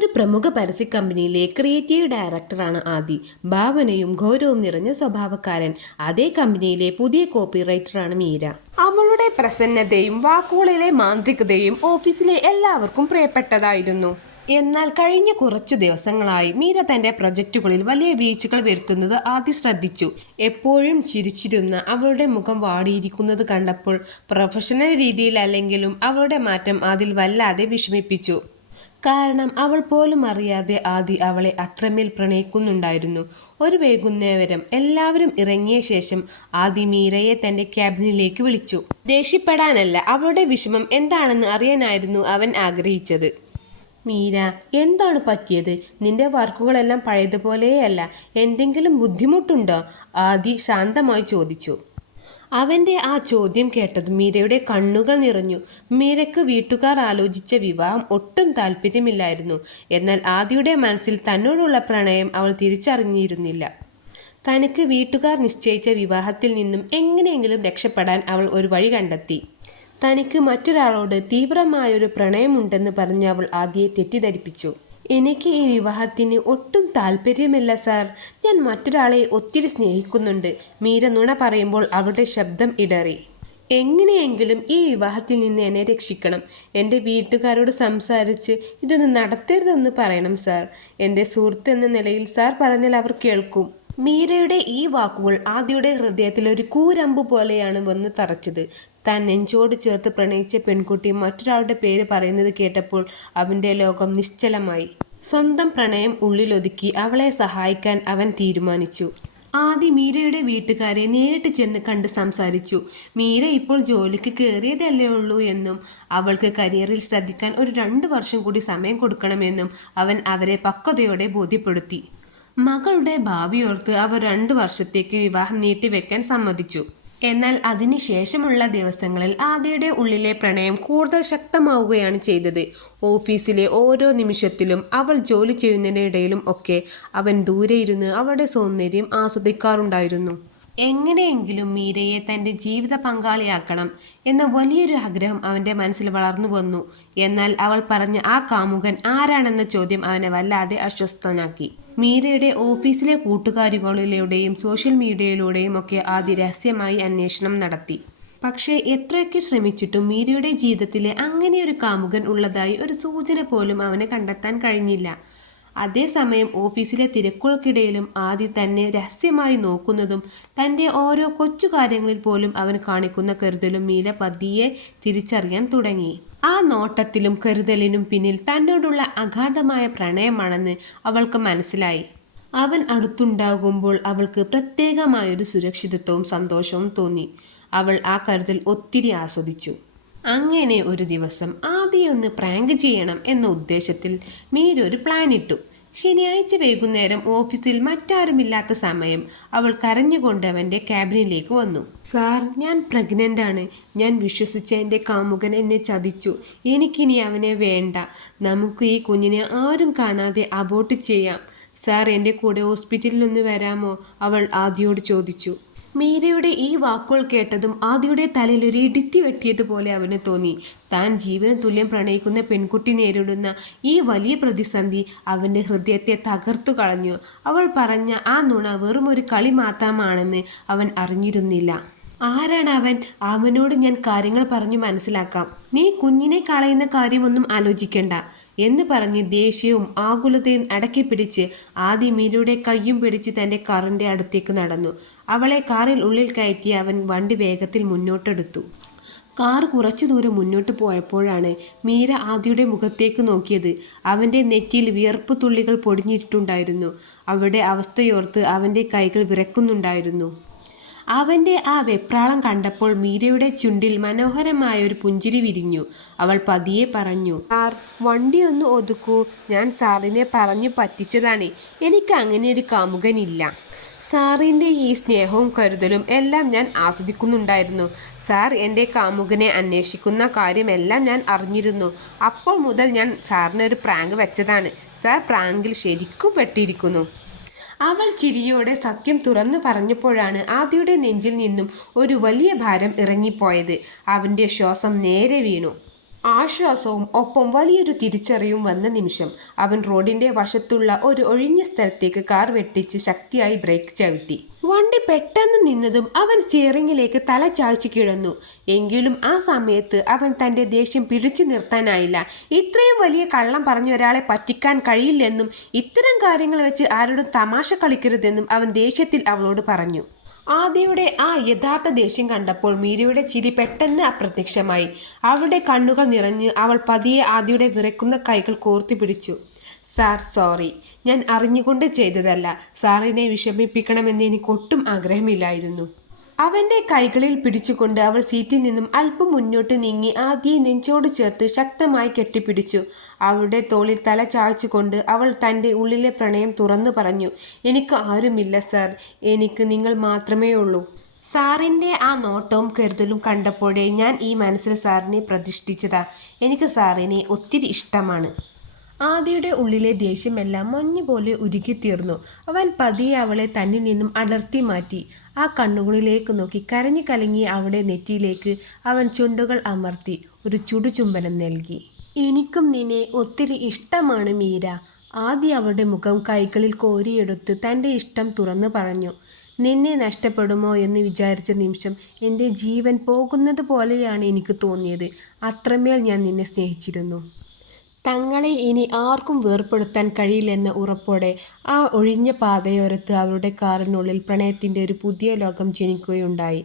ഒരു പ്രമുഖ പരസ്യ കമ്പനിയിലെ ക്രിയേറ്റീവ് ഡയറക്ടറാണ് ആദി. ഭാവനയും ഗൗരവവും നിറഞ്ഞ സ്വഭാവക്കാരൻ. അതേ കമ്പനിയിലെ പുതിയ കോപ്പി റൈറ്ററാണ് മീര. അവളുടെ പ്രസന്നതയും വാക്കുകളിലെ മാന്ത്രികതയും ഓഫീസിലെ എല്ലാവർക്കും പ്രിയപ്പെട്ടതായിരുന്നു. എന്നാൽ കഴിഞ്ഞ കുറച്ചു ദിവസങ്ങളായി മീര തന്റെ പ്രൊജക്റ്റുകളിൽ വലിയ വീഴ്ചകൾ വരുത്തുന്നത് ആദി ശ്രദ്ധിച്ചു. എപ്പോഴും ചിരിച്ചിരുന്ന അവളുടെ മുഖം വാടിയിരിക്കുന്നത് കണ്ടപ്പോൾ പ്രൊഫഷണൽ രീതിയിലല്ലെങ്കിലും അവളുടെ മാറ്റം ആദിൽ വല്ലാതെ വിഷമിപ്പിച്ചു. കാരണം അവൾ പോലും അറിയാതെ ആദി അവളെ അത്രമേൽ പ്രണയിക്കുന്നുണ്ടായിരുന്നു. ഒരു വൈകുന്നേരം എല്ലാവരും ഇറങ്ങിയ ശേഷം ആദി മീരയെ തന്റെ ക്യാബിനിലേക്ക് വിളിച്ചു. ദേഷ്യപ്പെടാനല്ല, അവളുടെ വിഷമം എന്താണെന്ന് അറിയാനായിരുന്നു അവൻ ആഗ്രഹിച്ചത്. മീര, എന്താണ് പറ്റിയത്? നിന്റെ വർക്കുകളെല്ലാം പഴയതുപോലെയല്ല. എന്തെങ്കിലും ബുദ്ധിമുട്ടുണ്ടോ? ആദി ശാന്തമായി ചോദിച്ചു. അവന്റെ ആ ചോദ്യം കേട്ടതും മീരയുടെ കണ്ണുകൾ നിറഞ്ഞു. മീരയ്ക്ക് വീട്ടുകാർ ആലോചിച്ച വിവാഹം ഒട്ടും താല്പര്യമില്ലായിരുന്നു. എന്നാൽ ആദിയുടെ മനസ്സിൽ തന്നോടുള്ള പ്രണയം അവൾ തിരിച്ചറിഞ്ഞിരുന്നില്ല. തനിക്ക് വീട്ടുകാർ നിശ്ചയിച്ച വിവാഹത്തിൽ നിന്നും എങ്ങനെയെങ്കിലും രക്ഷപ്പെടാൻ അവൾ ഒരു വഴി കണ്ടെത്തി. തനിക്ക് മറ്റൊരാളോട് തീവ്രമായൊരു പ്രണയമുണ്ടെന്ന് പറഞ്ഞ് അവൾ ആദിയെ തെറ്റിദ്ധരിപ്പിച്ചു. എനിക്ക് ഈ വിവാഹത്തിന് ഒട്ടും താല്പര്യമില്ല സാർ. ഞാൻ മറ്റൊരാളെ ഒത്തിരി സ്നേഹിക്കുന്നുണ്ട്. മീര നുണ പറയുമ്പോൾ അവളുടെ ശബ്ദം ഇടറി. എങ്ങനെയെങ്കിലും ഈ വിവാഹത്തിൽ നിന്ന് എന്നെ രക്ഷിക്കണം. എൻ്റെ വീട്ടുകാരോട് സംസാരിച്ച് ഇതൊന്ന് നടത്തരുതെന്ന് പറയണം സാർ. എൻ്റെ സുഹൃത്ത് എന്ന നിലയിൽ സാർ പറഞ്ഞാൽ അവർ കേൾക്കും. മീരയുടെ ഈ വാക്കുകൾ ആദിയുടെ ഹൃദയത്തിൽ ഒരു കൂരമ്പ് പോലെയാണ് വന്ന് തറച്ചത്. താൻ നെഞ്ചോട് ചേർത്ത് പ്രണയിച്ച പെൺകുട്ടി മറ്റൊരാളുടെ പേര് പറയുന്നത് കേട്ടപ്പോൾ അവൻ്റെ ലോകം നിശ്ചലമായി. സ്വന്തം പ്രണയം ഉള്ളിലൊതുക്കി അവളെ സഹായിക്കാൻ അവൻ തീരുമാനിച്ചു. ആദി മീരയുടെ വീട്ടുകാരെ നേരിട്ട് ചെന്ന് കണ്ട് സംസാരിച്ചു. മീര ഇപ്പോൾ ജോലിക്ക് കയറിയതല്ലേ ഉള്ളൂ എന്നും അവൾക്ക് കരിയറിൽ ശ്രദ്ധിക്കാൻ ഒരു 2 വർഷം കൂടി സമയം കൊടുക്കണമെന്നും അവൻ അവരെ പക്വതയോടെ ബോധ്യപ്പെടുത്തി. മകളുടെ ഭാവിയോർത്ത് അവർ 2 വർഷത്തേക്ക് വിവാഹം നീട്ടിവെക്കാൻ സമ്മതിച്ചു. എന്നാൽ അതിനുശേഷമുള്ള ദിവസങ്ങളിൽ ആദിയുടെ ഉള്ളിലെ പ്രണയം കൂടുതൽ ശക്തമാവുകയാണ് ചെയ്തത്. ഓഫീസിലെ ഓരോ നിമിഷത്തിലും അവൾ ജോലി ചെയ്യുന്നതിനിടയിലും ഒക്കെ അവൻ ദൂരെ ഇരുന്ന് അവളുടെ സൗന്ദര്യം ആസ്വദിക്കാറുണ്ടായിരുന്നു. എങ്ങനെയെങ്കിലും മീരയെ തൻ്റെ ജീവിത പങ്കാളിയാക്കണം എന്ന വലിയൊരു ആഗ്രഹം അവൻ്റെ മനസ്സിൽ വളർന്നു വന്നു. എന്നാൽ അവൾ പറഞ്ഞ ആ കാമുകൻ ആരാണെന്ന ചോദ്യം അവനെ വല്ലാതെ അസ്വസ്ഥനാക്കി. മീരയുടെ ഓഫീസിലെ കൂട്ടുകാരികളിലൂടെയും സോഷ്യൽ മീഡിയയിലൂടെയും ഒക്കെ ആദ്യ രഹസ്യമായി അന്വേഷണം നടത്തി. പക്ഷേ എത്രയൊക്കെ ശ്രമിച്ചിട്ടും മീരയുടെ ജീവിതത്തിലെ അങ്ങനെയൊരു കാമുകൻ ഉള്ളതായി ഒരു സൂചന പോലും അവന് കണ്ടെത്താൻ കഴിഞ്ഞില്ല. അതേസമയം ഓഫീസിലെ തിരക്കുകൾക്കിടയിലും ആദി തന്നെ രഹസ്യമായി നോക്കുന്നതും തൻ്റെ ഓരോ കൊച്ചു കാര്യങ്ങളിൽ പോലും അവൻ കാണിക്കുന്ന കരുതലും മീര പതിയെ തിരിച്ചറിയാൻ തുടങ്ങി. ആ നോട്ടത്തിലും കരുതലിനും പിന്നിൽ തന്നോടുള്ള അഗാധമായ പ്രണയമാണെന്ന് അവൾക്ക് മനസ്സിലായി. അവൻ അടുത്തുണ്ടാകുമ്പോൾ അവൾക്ക് പ്രത്യേകമായൊരു സുരക്ഷിതത്വവും സന്തോഷവും തോന്നി. അവൾ ആ കരുതൽ ഒത്തിരി ആസ്വദിച്ചു. അങ്ങനെ ഒരു ദിവസം ആദിയൊന്ന് പ്രാങ്ക് ചെയ്യണം എന്ന ഉദ്ദേശത്തിൽ മീര ഒരു പ്ലാൻ ഇട്ടു. ശനിയാഴ്ച വൈകുന്നേരം ഓഫീസിൽ മറ്റാരുമില്ലാത്ത സമയം അവൾ കരഞ്ഞുകൊണ്ട് അവൻ്റെ ക്യാബിനിലേക്ക് വന്നു. സാർ, ഞാൻ പ്രഗ്നൻ്റ് ആണ്. ഞാൻ വിശ്വസിച്ച എൻ്റെ കാമുകൻ എന്നെ ചതിച്ചു. എനിക്കിനി അവനെ വേണ്ട. നമുക്ക് ഈ കുഞ്ഞിനെ ആരും കാണാതെ അബോർട്ട് ചെയ്യാം. സാർ, എൻ്റെ കൂടെ ഹോസ്പിറ്റലിൽ ഒന്ന് വരാമോ? അവൾ ആദിയോട് ചോദിച്ചു. മീരയുടെ ഈ വാക്കുകൾ കേട്ടതും ആദിയുടെ തലയിൽ ഒരു ഇടിത്തി വെട്ടിയതുപോലെ അവന് തോന്നി. താൻ ജീവന് തുല്യം പ്രണയിക്കുന്ന പെൺകുട്ടി നേരിടുന്ന ഈ വലിയ പ്രതിസന്ധി അവൻ്റെ ഹൃദയത്തെ തകർത്തു കളഞ്ഞു. അവൾ പറഞ്ഞ ആ നുണ വെറും ഒരു കളി മാത്രമാണെന്ന് അവൻ അറിഞ്ഞിരുന്നില്ല. ആരാണ് അവൻ? അവനോട് ഞാൻ കാര്യങ്ങൾ പറഞ്ഞു മനസ്സിലാക്കാം. നീ കുഞ്ഞിനെ കളയുന്ന കാര്യമൊന്നും ആലോചിക്കണ്ട എന്ന് പറഞ്ഞ് ദേഷ്യവും ആകുലതയും അടക്കി പിടിച്ച് ആദി മീരയുടെ കയ്യും പിടിച്ച് തൻ്റെ കാറിൻ്റെ അടുത്തേക്ക് നടന്നു. അവളെ കാറിൽ ഉള്ളിൽ കയറ്റി അവൻ വണ്ടി വേഗത്തിൽ മുന്നോട്ടെടുത്തു. കാർ കുറച്ചു ദൂരം മുന്നോട്ട് പോയപ്പോഴാണ് മീര ആദിയുടെ മുഖത്തേക്ക് നോക്കിയത്. അവൻ്റെ നെറ്റിയിൽ വിയർപ്പ് തുള്ളികൾ പൊടിഞ്ഞിട്ടുണ്ടായിരുന്നു. അവളുടെ അവസ്ഥയോർത്ത് അവൻ്റെ കൈകൾ വിറക്കുന്നുണ്ടായിരുന്നു. അവൻ്റെ ആ വെപ്രാളം കണ്ടപ്പോൾ മീരയുടെ ചുണ്ടിൽ മനോഹരമായൊരു പുഞ്ചിരി വിരിഞ്ഞു. അവൾ പതിയെ പറഞ്ഞു, സാർ, വണ്ടി ഒന്ന് ഒതുക്കൂ. ഞാൻ സാറിനെ പറഞ്ഞു പറ്റിച്ചതാണ്. എനിക്ക് അങ്ങനെ ഒരു കാമുകനില്ല. സാറിൻ്റെ ഈ സ്നേഹവും കരുതലും എല്ലാം ഞാൻ ആസ്വദിക്കുന്നുണ്ടായിരുന്നു. സാർ എൻ്റെ കാമുകനെ അന്വേഷിക്കുന്ന കാര്യമെല്ലാം ഞാൻ അറിഞ്ഞിരുന്നു. അപ്പോൾ മുതൽ ഞാൻ സാറിനൊരു പ്രാങ്ക് വെച്ചതാണ്. സാർ പ്രാങ്കിൽ ശരിക്കും പെട്ടിരിക്കുന്നു. അവൾ ചിരിയോടെ സത്യം തുറന്നു പറഞ്ഞപ്പോഴാണ് ആദിയുടെ നെഞ്ചിൽ നിന്നും ഒരു വലിയ ഭാരം ഇറങ്ങിപ്പോയത്. അവൻ്റെ ശ്വാസം നേരെ വീണു. ആശ്വാസവും ഒപ്പം വലിയൊരു തിരിച്ചറിവും വന്ന നിമിഷം അവൻ റോഡിന്റെ വശത്തുള്ള ഒരു ഒഴിഞ്ഞ സ്ഥലത്തേക്ക് കാർ വെട്ടിച്ച് ശക്തിയായി ബ്രേക്ക് ചവിട്ടി. വണ്ടി പെട്ടെന്ന് നിന്നതും അവൻ സ്റ്റിയറിംഗിലേക്ക് തല ചായ്ച്ചു കിടന്നു. എങ്കിലും ആ സമയത്ത് അവൻ തന്റെ ദേഷ്യം പിടിച്ചു നിർത്താനായില്ല. ഇത്രയും വലിയ കള്ളം പറഞ്ഞ ഒരാളെ പറ്റിക്കാൻ കഴിയില്ലെന്നും ഇത്തരം കാര്യങ്ങൾ വെച്ച് ആരോടും തമാശ കളിക്കരുതെന്നും അവൻ ദേഷ്യത്തിൽ അവളോട് പറഞ്ഞു. ആദിയുടെ ആ യഥാർത്ഥ ദേഷ്യം കണ്ടപ്പോൾ മീരയുടെ ചിരി പെട്ടെന്ന് അപ്രത്യക്ഷമായി. അവളുടെ കണ്ണുകൾ നിറഞ്ഞ് അവൾ പതിയെ ആദിയുടെ വിറയ്ക്കുന്ന കൈകൾ കോർത്തി പിടിച്ചു. സാർ, സോറി, ഞാൻ അറിഞ്ഞുകൊണ്ട് ചെയ്തതല്ല. സാറിനെ വിഷമിപ്പിക്കണമെന്ന് എനിക്കൊട്ടും ആഗ്രഹമില്ലായിരുന്നു. അവന്റെ കൈകളിൽ പിടിച്ചുകൊണ്ട് അവൾ സീറ്റിൽ നിന്നും അല്പം മുന്നോട്ട് നീങ്ങി ആദിയെ നെഞ്ചോട് ചേർത്ത് ശക്തമായി കെട്ടിപ്പിടിച്ചു. അവളുടെ തോളിൽ തല ചായ്ച്ചുകൊണ്ട് അവൾ തൻ്റെ ഉള്ളിലെ പ്രണയം തുറന്നു പറഞ്ഞു. എനിക്ക് ആരുമില്ല സാർ, എനിക്ക് നിങ്ങൾ മാത്രമേ ഉള്ളൂ. സാറിൻ്റെ ആ നോട്ടവും കരുതലും കണ്ടപ്പോഴേ ഞാൻ ഈ മനസ്സിൽ സാറിനെ പ്രതിഷ്ഠിച്ചതാ. എനിക്ക് സാറിനെ ഒത്തിരി ഇഷ്ടമാണ്. ആദിയുടെ ഉള്ളിലെ ദേഷ്യമെല്ലാം മഞ്ഞുപോലെ ഉരുകിത്തീർന്നു. അവൻ പതിയെ അവളെ തന്നിൽ നിന്നും അടർത്തി മാറ്റി. ആ കണ്ണുകളിലേക്ക് നോക്കി കരഞ്ഞു കലങ്ങിയ അവളുടെ നെറ്റിയിലേക്ക് അവൻ ചുണ്ടുകൾ അമർത്തി ഒരു ചുടുചുംബനം നൽകി. എനിക്കും നിന്നെ ഒത്തിരി ഇഷ്ടമാണ് മീര. ആദി അവളുടെ മുഖം കൈകളിൽ കോരിയെടുത്ത് തൻ്റെ ഇഷ്ടം തുറന്നു പറഞ്ഞു. നിന്നെ നഷ്ടപ്പെടുമോ എന്ന് വിചാരിച്ച നിമിഷം എൻ്റെ ജീവൻ പോകുന്നത് പോലെയാണ് എനിക്ക് തോന്നിയത്. അത്രമേൽ ഞാൻ നിന്നെ സ്നേഹിച്ചിരുന്നു. തങ്ങളെ ഇനി ആർക്കും വേർപെടുത്താൻ കഴിയില്ലെന്ന ഉറപ്പോടെ ആ ഒഴിഞ്ഞ പാതയോരത്ത് അവളുടെ കാറിനുള്ളിൽ പ്രണയത്തിൻ്റെ ഒരു പുതിയ ലോകം ജനിക്കുകയുണ്ടായി.